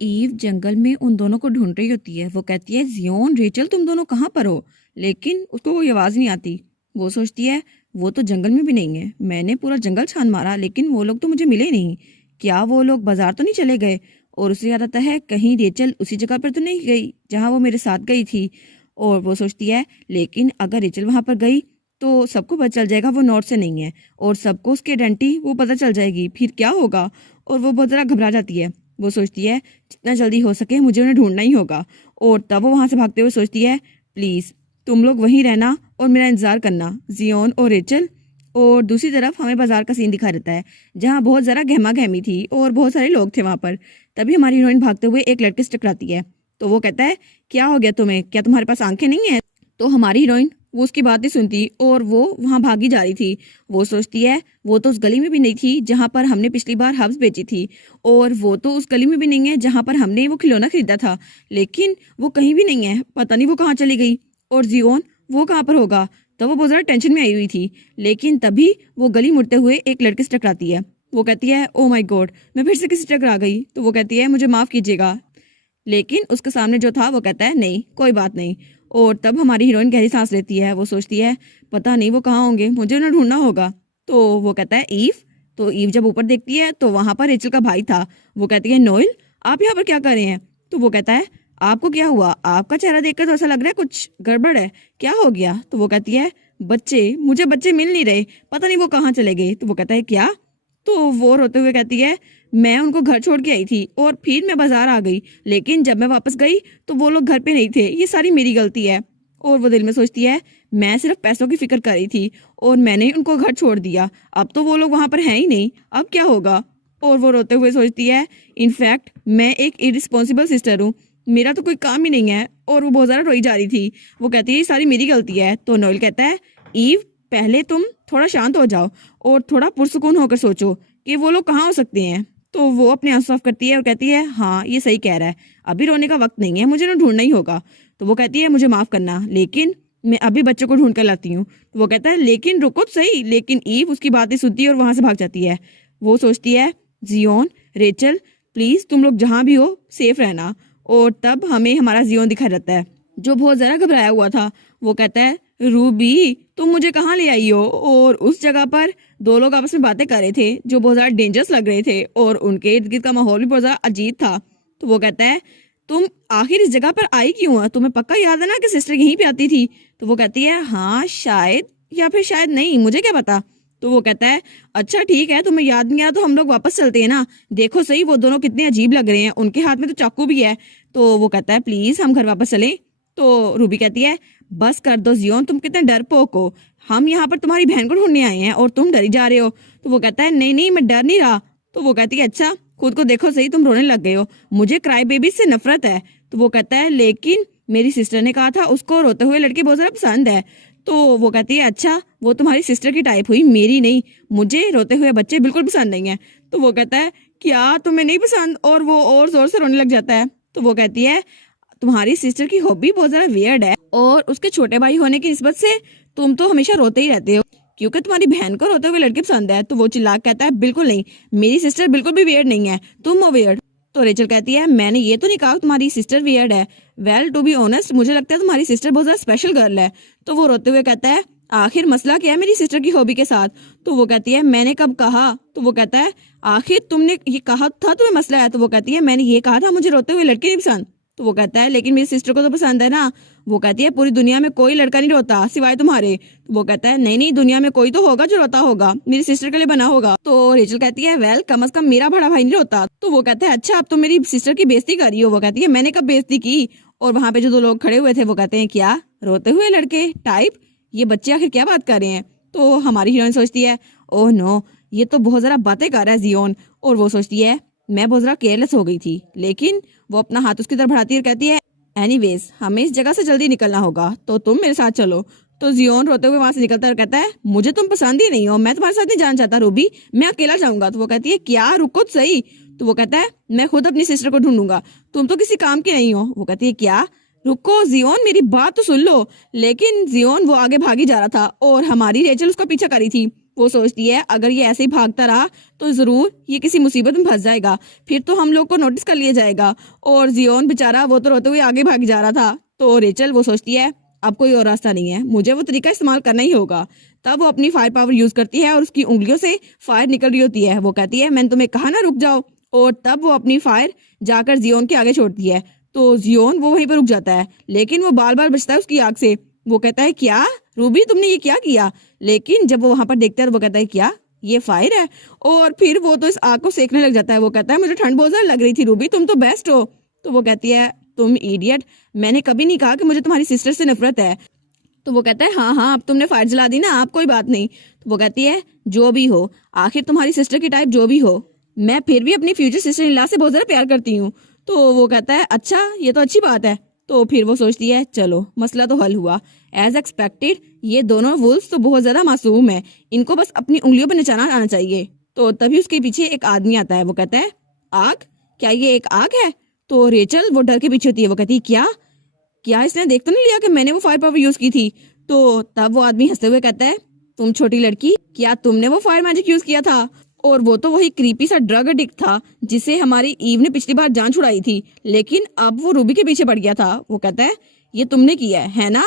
Ewe जंगल में उन दोनों को ढूंढ रही होती है। वो कहती है जियोन रेचल तुम दोनों कहाँ पर हो, लेकिन उसको कोई आवाज़ नहीं आती। वो सोचती है वो तो जंगल में भी नहीं है, मैंने पूरा जंगल छान मारा लेकिन वो लोग तो मुझे मिले नहीं। क्या वो लोग बाजार तो नहीं चले गए? और उसे याद आता है कहीं रेचल उसी जगह पर तो नहीं गई जहाँ वो मेरे साथ गई थी। और वो सोचती है लेकिन अगर रेचल वहाँ पर गई तो सबको पता चल जाएगा वो नॉर्थ से नहीं है, और सबको उसकी आइडेंटिटी वो पता चल जाएगी, फिर क्या होगा? और वो बहुत ज़्यादा घबरा जाती है। वो सोचती है जितना जल्दी हो सके मुझे उन्हें ढूंढना ही होगा। और तब वो वहाँ से भागते हुए सोचती है प्लीज़ तुम लोग वहीं रहना और मेरा इंतज़ार करना, जियोन और रेचल। और दूसरी तरफ हमें बाजार का सीन दिखा रहता है जहाँ बहुत ज़्यादा गहमा गहमी थी और बहुत सारे लोग थे वहाँ पर। तभी हमारी हीरोइन भागते हुए एक लड़के से टकराती है। तो वो कहता है क्या हो गया तुम्हें, क्या तुम्हारे पास आंखें नहीं है? तो हमारी हीरोइन वो उसकी बात नहीं सुनती और वो वहाँ भागी जा रही थी। वो सोचती है वो तो उस गली में भी नहीं थी जहाँ पर हमने पिछली बार हब्स बेची थी, और वो तो उस गली में भी नहीं है जहाँ पर हमने वो खिलौना खरीदा था, लेकिन वो कहीं भी नहीं है, पता नहीं वो कहाँ चली गई। और जियोन वो कहाँ पर होगा? तो वो बहुत ज़्यादा टेंशन में आई हुई थी। लेकिन तभी वो गली मुड़ते हुए एक लड़के से टकराती है। वो कहती है ओ माय गॉड मैं फिर से किसी से टकरा गई। तो वो कहती है मुझे माफ़ कीजिएगा, लेकिन उसके सामने जो था वो कहता है नहीं कोई बात नहीं। और तब हमारी हीरोइन गहरी सांस लेती है। वो सोचती है पता नहीं वो कहाँ होंगे, मुझे उन्हें ढूंढना होगा। तो वो कहता है ईव। तो ईव जब ऊपर देखती है तो वहां पर रेचल का भाई था। वो कहती है नोएल आप यहाँ पर क्या कर रहे हैं? तो वो कहता है आपको क्या हुआ, आपका चेहरा देखकर तो ऐसा लग रहा है कुछ गड़बड़ है, क्या हो गया? तो वो कहती है बच्चे, मुझे बच्चे मिल नहीं रहे, पता नहीं वो कहाँ चले गए। तो वो कहता है क्या? तो वो रोते हुए कहती है मैं उनको घर छोड़ के आई थी और फिर मैं बाजार आ गई, लेकिन जब मैं वापस गई तो वो लोग घर पे नहीं थे, ये सारी मेरी गलती है। और वो दिल में सोचती है मैं सिर्फ पैसों की फिक्र कर रही थी और मैंने उनको घर छोड़ दिया, अब तो वो लोग वहां पर हैं ही नहीं, अब क्या होगा? और वो रोते हुए सोचती है इनफैक्ट मैं एक इरिस्पॉन्सिबल सिस्टर हूँ, मेरा तो कोई काम ही नहीं है। और वो बहुत ज़्यादा रोई जा रही थी। वो कहती है ये सारी मेरी गलती है। तो नोएल कहता है ईव पहले तुम थोड़ा शांत हो जाओ और थोड़ा पुरसुकून होकर सोचो कि वो लोग कहाँ हो सकते हैं। तो वो अपने आंसू साफ करती है और कहती है हाँ ये सही कह रहा है, अभी रोने का वक्त नहीं है, मुझे ना ढूंढना ही होगा। तो वो कहती है मुझे माफ करना, लेकिन मैं अभी बच्चों को ढूंढ कर लाती हूँ। तो वो कहता है लेकिन रुको तो सही। लेकिन ईव उसकी बातें सुनती है और वहां से भाग जाती है। वो सोचती है जियोन रेचल प्लीज तुम लोग जहाँ भी हो सेफ रहना। और तब हमें हमारा जियोन दिखा रहता है जो बहुत ज्यादा घबराया हुआ था। वो कहता है रूबी तुम मुझे कहाँ ले आई हो? और उस जगह पर दो लोग आपस में बातें कर रहे थे जो बहुत ज्यादा डेंजरस लग रहे थे और उनके इर्द गिर्द का माहौल भी बहुत ज्यादा अजीब था। तो वो कहता है तुम आखिर इस जगह पर आई क्यों है, तुम्हें पक्का याद है ना कि सिस्टर यहीं पे आती थी? तो वो कहती है हाँ शायद, या फिर शायद नहीं, मुझे क्या पता। तो वो कहता है अच्छा ठीक है तुम्हें याद नहीं आया तो हम लोग वापस चलते हैं ना, देखो सही वो दोनों कितने अजीब लग रहे हैं, उनके हाथ में तो चाकू भी है। तो वो कहता है प्लीज हम घर वापस चलें। तो रूबी कहती है बस कर दो जियोन तुम कितने डरपोक हो, हम यहाँ पर तुम्हारी बहन को ढूंढने आए हैं और तुम डरी जा रहे हो। तो वो कहता है नहीं नहीं मैं डर नहीं रहा। तो वो कहती है अच्छा खुद को देखो सही तुम रोने लग गए हो, मुझे क्राई बेबी से नफरत है। तो वो कहता है लेकिन मेरी सिस्टर ने कहा था उसको रोते हुए लड़के बहुत ज्यादा पसंद है। तो वो कहती है अच्छा वो तुम्हारी सिस्टर की टाइप हुई, मेरी नहीं, मुझे रोते हुए बच्चे बिल्कुल पसंद नहीं है। तो वो कहता है क्या तुम्हें नहीं पसंद? और वो और जोर से रोने लग जाता है। तो वो कहती है तुम्हारी सिस्टर की हॉबी बहुत ज्यादा वियर्ड है और उसके छोटे भाई होने की निस्बत से तुम तो हमेशा रोते ही रहते हो क्योंकि तुम्हारी बहन को रोते हुए लड़के पसंद है। तो वो चिल्ला के कहता है बिल्कुल नहीं, मेरी सिस्टर बिल्कुल भी वियर्ड नहीं है, तुम हो वियर्ड। तो रेचल कहती है मैंने ये तो नहीं कहा तुम्हारी सिस्टर वियर्ड है, वेल टू बी ऑनेस्ट मुझे लगता है तुम्हारी सिस्टर बहुत ज्यादा स्पेशल गर्ल है। तो वो रोते हुए कहता है आखिर मसला क्या है मेरी सिस्टर की हॉबी के साथ? तो वो कहती है मैंने कब कहा? तो वो कहता है आखिर तुमने ये कहा था तुम्हें मसला है? तो वो कहती है मैंने ये कहा था मुझे रोते हुए लड़के नहीं पसंद। तो वो कहता है लेकिन मेरी सिस्टर को तो पसंद है ना। वो कहती है पूरी दुनिया में कोई लड़का नहीं रोता सिवाय तुम्हारे। तो वो कहता है नहीं नहीं दुनिया में कोई तो होगा जो रोता होगा, मेरी सिस्टर के लिए बना होगा। तो रेचल कहती है वेल कम से कम मेरा बड़ा भाई नहीं रोता। तो वो कहता है अच्छा अब तो मेरी सिस्टर की बेइज्जती कर रही हो। वो कहती है मैंने कब बेइज्जती की? और वहां पे जो दो लोग खड़े हुए थे वो कहते हैं क्या रोते हुए लड़के टाइप, ये बच्चे आखिर क्या बात कर रहे हैं? तो हमारी हीरोइन सोचती है ओह नो ये तो बहुत ज्यादा बातें कर रहा है जियोन। और वो सोचती है मैं बहुत ज्यादा केयरलेस हो गई थी। लेकिन वो अपना हाथ उसकी तरफ बढ़ाती है और कहती है एनीवेज हमें इस जगह से जल्दी निकलना होगा तो तुम मेरे साथ चलो। तो जियोन रोते हुए वहां से निकलता है और कहता है मुझे तुम पसंद ही नहीं हो, मैं तुम्हारे साथ नहीं जाना चाहता रूबी, मैं अकेला जाऊंगा। तो वो कहती है क्या रुको तो सही। तो वो कहता है मैं खुद अपनी सिस्टर को ढूंढूंगा, तुम तो किसी काम की नहीं हो। वो कहती है क्या रुको जियोन मेरी बात तो सुन लो। लेकिन जियोन वो आगे भागी जा रहा था और हमारी रेचल उसका पीछा करी थी। वो सोचती है अगर ये ऐसे ही भागता रहा तो जरूर ये किसी मुसीबत में फंस जाएगा, फिर तो हम लोग को नोटिस कर लिया जाएगा। और जियोन बेचारा वो तो रोते हुए आगे भाग जा रहा था। तो रेचल वो सोचती है अब कोई और रास्ता नहीं है, मुझे वो तरीका इस्तेमाल करना ही होगा। तब वो अपनी फायर पावर यूज करती है और उसकी उंगलियों से फायर निकल रही होती है। वो कहती है मैंने तुम्हें कहा ना रुक जाओ, और तब वो अपनी फायर जाकर जियोन के आगे छोड़ती है। तो जियोन वो वहीं पर रुक जाता है, लेकिन वो बाल बाल बचता है उसकी आग से। वो कहता है क्या रूबी तुमने ये क्या किया? लेकिन जब वो वहां पर देखता है तो वो कहता है क्या ये फायर है? और फिर वो तो इस आग को सेकने लग जाता है। वो कहता है मुझे ठंड बहुत ज्यादा लग रही थी रूबी, तुम तो बेस्ट हो। तो वो कहती है तुम इडियट, मैंने कभी नहीं कहा कि मुझे तुम्हारी सिस्टर से नफरत है। तो वो कहता है हाँ हाँ अब तुमने फायर जला दी ना, आप कोई बात नहीं। तो वो कहती है जो भी हो, आखिर तुम्हारी सिस्टर की टाइप जो भी हो, मैं फिर भी अपनी फ्यूचर सिस्टर इन लॉ से बहुत ज्यादा प्यार करती हूँ। तो वो कहता है अच्छा ये तो अच्छी बात है। तो फिर वो सोचती है चलो मसला तो हल हुआ। एज एक्सपेक्टेड ये दोनों वुल्स तो बहुत ज्यादा मासूम है, इनको बस अपनी उंगलियों पर निशाना आना चाहिए। तो तभी उसके पीछे एक आदमी आता है। वो कहता है आग? क्या ये एक आग है? तो रेचल वो डर के पीछे होती है। वो कहती है क्या क्या इसने देख तो नहीं लिया कि मैंने वो फायर पावर यूज की थी? तो तब वो आदमी हंसते हुए कहता है तुम छोटी लड़की, क्या तुमने वो फायर मैजिक यूज किया था? और वो तो वही क्रीपी सा ड्रग एडिक्ट था जिसे हमारी ईव ने पिछली बार जान छुड़ाई थी, लेकिन अब वो रूबी के पीछे पड़ गया था। वो कहता है ये तुमने किया है ना?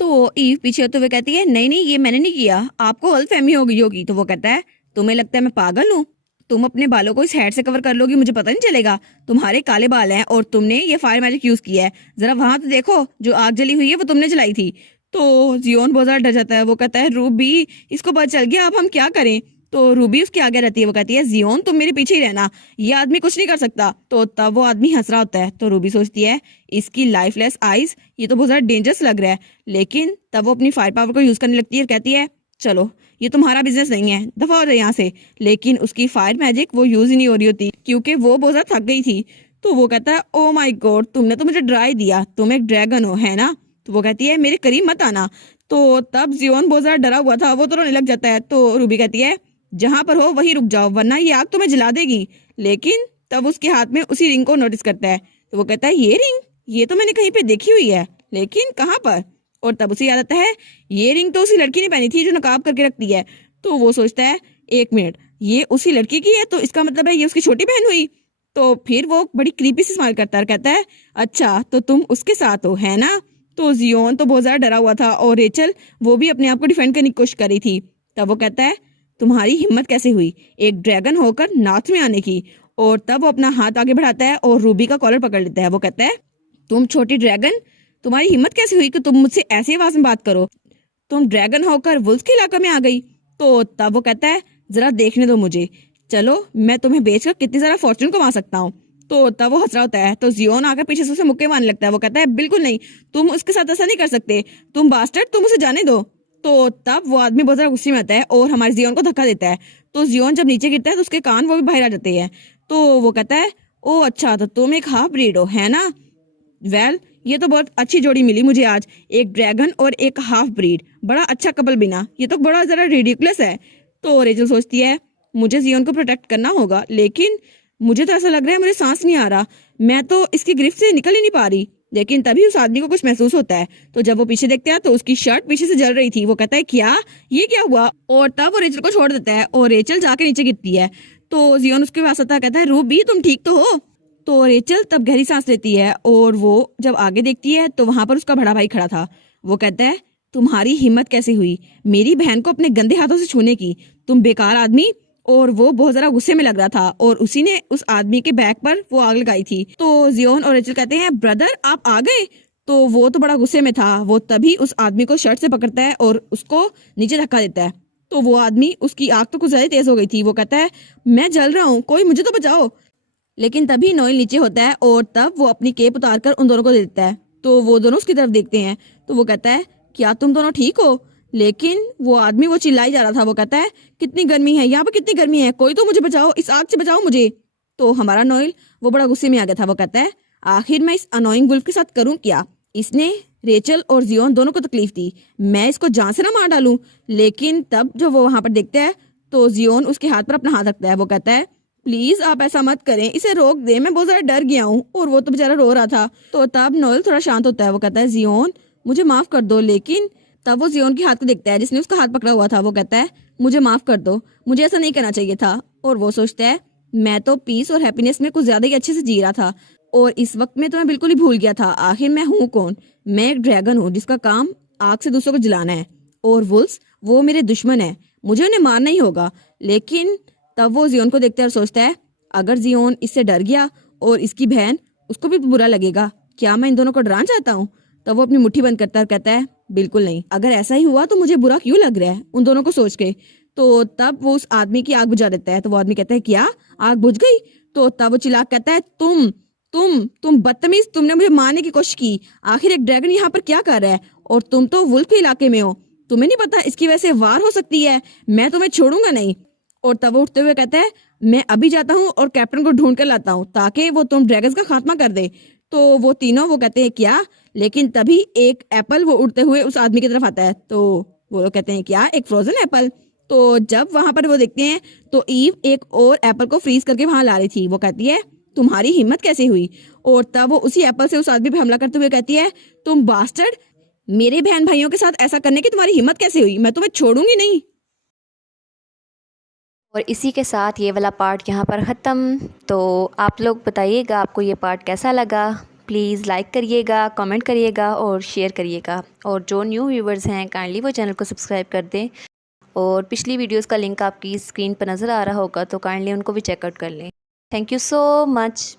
तो ईव पीछे होते हुए कहती है नहीं नहीं ये मैंने नहीं किया, आपको गलतफहमी हो गई होगी। तो वो कहता है तुम्हें लगता है मैं पागल हूँ? तुम अपने बालों को इस हेड से कवर कर लोगी मुझे पता नहीं चलेगा? तुम्हारे काले बाल हैं और तुमने ये फायर मैजिक यूज किया है, जरा वहां तो देखो जो आग जली हुई है वो तुमने जलाई थी। तो जियोन बहुत ज्यादा डर जाता है। वो कहता है रूबी इसको पता चल गया, अब हम क्या करें? तो रूबी उसके आगे रहती है। वो कहती है जियोन तुम मेरे पीछे ही रहना, ये आदमी कुछ नहीं कर सकता। तो तब वो आदमी हंस रहा होता है। तो रूबी सोचती है इसकी लाइफलेस आईज ये तो बहुत ज्यादा डेंजरस लग रहा है, लेकिन तब वो अपनी फायर पावर को यूज करने लगती है और कहती है चलो ये तुम्हारा बिजनेस नहीं है, दफा हो जाए यहाँ से। लेकिन उसकी फायर मैजिक वो यूज ही नहीं हो रही होती क्योंकि वो बहुत ज्यादा थक गई थी। तो वो कहता है ओ माय गॉड तुमने तो मुझे डरा ही दिया, तुम एक ड्रैगन हो है ना? तो वो कहती है मेरे करीब मत आना। तो तब जियोन बहुत ज्यादा डरा हुआ था, वो तो रोने लग जाता है। तो रूबी कहती है जहां पर हो वहीं रुक जाओ वरना ये आग तुम्हें जला देगी। लेकिन तब उसके हाथ में उसी रिंग को नोटिस करता है। तो वो कहता है ये रिंग ये तो मैंने कहीं पे देखी हुई है, लेकिन कहाँ पर? और तब उसे याद आता है ये रिंग तो उसी लड़की ने पहनी थी जो नकाब करके रखती है। तो वो सोचता है एक मिनट ये उसी लड़की की है, तो इसका मतलब है ये उसकी छोटी बहन हुई। तो फिर वो बड़ी क्रीपी से स्माइल करता है और कहता है अच्छा तो तुम उसके साथ हो है ना? तो जियोन तो बहुत ज्यादा डरा हुआ था और रेचल वो भी अपने आप को डिफेंड करने की कोशिश कर रही थी। तब वो कहता है तुम्हारी हिम्मत कैसे हुई एक ड्रैगन होकर नाथ में आने की? और तब वो अपना हाथ आगे बढ़ाता है और रूबी का कॉलर पकड़ लेता है। वो कहता है तुम छोटी ड्रैगन, तुम्हारी हिम्मत कैसे हुई कि तुम मुझसे ऐसी आवाज में बात करो? तुम ड्रैगन होकर वुल्फ के इलाके में आ गई? तो तब वो कहता है जरा देखने दो मुझे, चलो मैं तुम्हें बेचकर कितनी सारा फॉर्चून कमा सकता हूँ। तो तब वो हंस रहा होता है। तो जियोन आकर पीछे से उसे मुक्के मारने लगता है। वो कहता है बिल्कुल नहीं, तुम उसके साथ ऐसा नहीं कर सकते, तुम बास्टर्ड, तुम उसे जाने दो। तो तब वो आदमी बहुत ज्यादा गुस्से में आता है और हमारे जियोन को धक्का देता है। तो जियोन जब नीचे गिरता है तो उसके कान वो भी बाहर आ जाते हैं। तो वो कहता है ओ अच्छा तो तुम एक हाफ ब्रीड हो है ना? वेल ये तो बहुत अच्छी जोड़ी मिली मुझे आज, एक ड्रैगन और एक हाफ ब्रीड, बड़ा अच्छा कपल बिना, ये तो बड़ा जरा रिडिकुलस है। तो रेचल सोचती है मुझे जियोन को प्रोटेक्ट करना होगा, लेकिन मुझे तो ऐसा लग रहा है मुझे सांस नहीं आ रहा, मैं तो इसकी गिरफ्त से निकल ही नहीं पा रही। लेकिन तभी उस आदमी को कुछ महसूस होता है। तो जब वो पीछे देखता है तो उसकी शर्ट पीछे से जल रही थी। वो कहता है क्या ये क्या हुआ? और तब वो रेचल को छोड़ देता है और रेचल जाके नीचे गिरती है। तो जियोन उसके पास आता है, कहता है रूबी तुम ठीक तो हो? तो रेचल तब गहरी सांस लेती है और वो जब आगे देखती है तो वहां पर उसका बड़ा भाई खड़ा था। वो कहता है तुम्हारी हिम्मत कैसे हुई मेरी बहन को अपने गंदे हाथों से छूने की, तुम बेकार आदमी। और वो बहुत जरा गुस्से में लग रहा था और उसी ने उस आदमी के बैक पर वो आग लगाई थी। तो जियोन और रेचल कहते हैं ब्रदर आप आ गए? तो वो तो बड़ा गुस्से में था। वो तभी उस आदमी को शर्ट से पकड़ता है और उसको नीचे धक्का देता है। तो वो आदमी उसकी आग तो कुछ ज्यादा तेज हो गई थी। वो कहता है मैं जल रहा हूँ, कोई मुझे तो बचाओ। लेकिन तभी नोएल नीचे होता है और तब वो अपनी केप उतार कर उन दोनों को दे देता है। तो वो दोनों उसकी तरफ देखते हैं। तो वो कहता है क्या तुम दोनों ठीक हो? लेकिन वो आदमी वो चिल्लाई जा रहा था। वो कहता है कितनी गर्मी है यहाँ पे, कितनी गर्मी है, कोई तो मुझे बचाओ, इस आग से बचाओ मुझे। तो हमारा नोएल वो बड़ा गुस्से में आ गया था। वो कहता है आखिर मैं इस अनोइंग वुल्फ के साथ करूं क्या? इसने रेचल और जियोन दोनों को तकलीफ दी, मैं इसको जान से ना मार डालूं। लेकिन तब जो वो वहां पर देखता है तो जियोन उसके हाथ पर अपना हाथ रखता है। वो कहता है प्लीज आप ऐसा मत करें, इसे रोक दे, मैं बहुत ज्यादा डर गया हूँ। और वो तो बेचारा रो रहा था। तो तब नोएल थोड़ा शांत होता है। वो कहता है जियोन मुझे माफ कर दो, लेकिन तब वो जियोन के हाथ को देखता है जिसने उसका हाथ पकड़ा हुआ था। वो कहता है मुझे माफ कर दो, मुझे ऐसा नहीं करना चाहिए था। और वो सोचता है मैं तो पीस और हैप्पीनेस में कुछ ज्यादा ही अच्छे से जी रहा था और इस वक्त में तो मैं बिल्कुल ही भूल गया था आखिर मैं हूँ कौन। मैं एक ड्रैगन हूँ जिसका काम आग से दूसरों को जलाना है और वुल्स वो मेरे दुश्मन है, मुझे उन्हें मारना ही होगा। लेकिन तब वो जियोन को देखता है और सोचता है अगर जियोन इससे डर गया और इसकी बहन, उसको भी बुरा लगेगा, क्या मैं इन दोनों को डराना चाहता हूँ। तब वो अपनी मुट्ठी बंद करता है और कहता है बिल्कुल नहीं, अगर ऐसा ही हुआ तो मुझे बुरा क्यों लग रहा है उन दोनों को सोच के। तो तब वो उस आदमी की आग बुझा देता है। तो वो आदमी कहता है क्या आग बुझ गई। तो तब वो चिल्ला कहता है तुम बदतमीज, तुमने मुझे मारने की कोशिश की, आखिर एक ड्रैगन यहाँ पर क्या कर रहा है और तुम तो वुल्फ के इलाके में हो, तुम्हें नहीं पता इसकी वजह से वार हो सकती है, मैं तुम्हें छोड़ूंगा नहीं। और तब वो उठते हुए कहता है मैं अभी जाता हूँ और कैप्टन को ढूंढ कर लाता हूँ ताकि वो तुम ड्रैगन्स का खात्मा कर दे। तो वो तीनों वो कहते हैं क्या, लेकिन तभी एक एप्पल वो उड़ते हुए उस आदमी की तरफ आता है। तो वो लोग कहते हैं क्या, एक फ्रोजन एप्पल। तो जब वहां पर वो देखते हैं तो ईव एक और एप्पल को फ्रीज करके वहां ला रही थी। वो कहती है तुम्हारी हिम्मत कैसे हुई। और तब वो उसी एप्पल से उस आदमी पे हमला करते हुए कहती है तुम बास्टर्ड, मेरे बहन भाइयों के साथ ऐसा करने की तुम्हारी हिम्मत कैसे हुई, मैं तुम्हें छोड़ूंगी नहीं। और इसी के साथ ये वाला पार्ट यहाँ पर ख़त्म। तो आप लोग बताइएगा आपको ये पार्ट कैसा लगा। प्लीज़ लाइक करिएगा, कमेंट करिएगा और शेयर करिएगा। और जो न्यू व्यूवर्स हैं काइंडली वो चैनल को सब्सक्राइब कर दें। और पिछली वीडियोस का लिंक आपकी स्क्रीन पर नज़र आ रहा होगा तो काइंडली उनको भी चेकआउट कर लें। Thank you so much.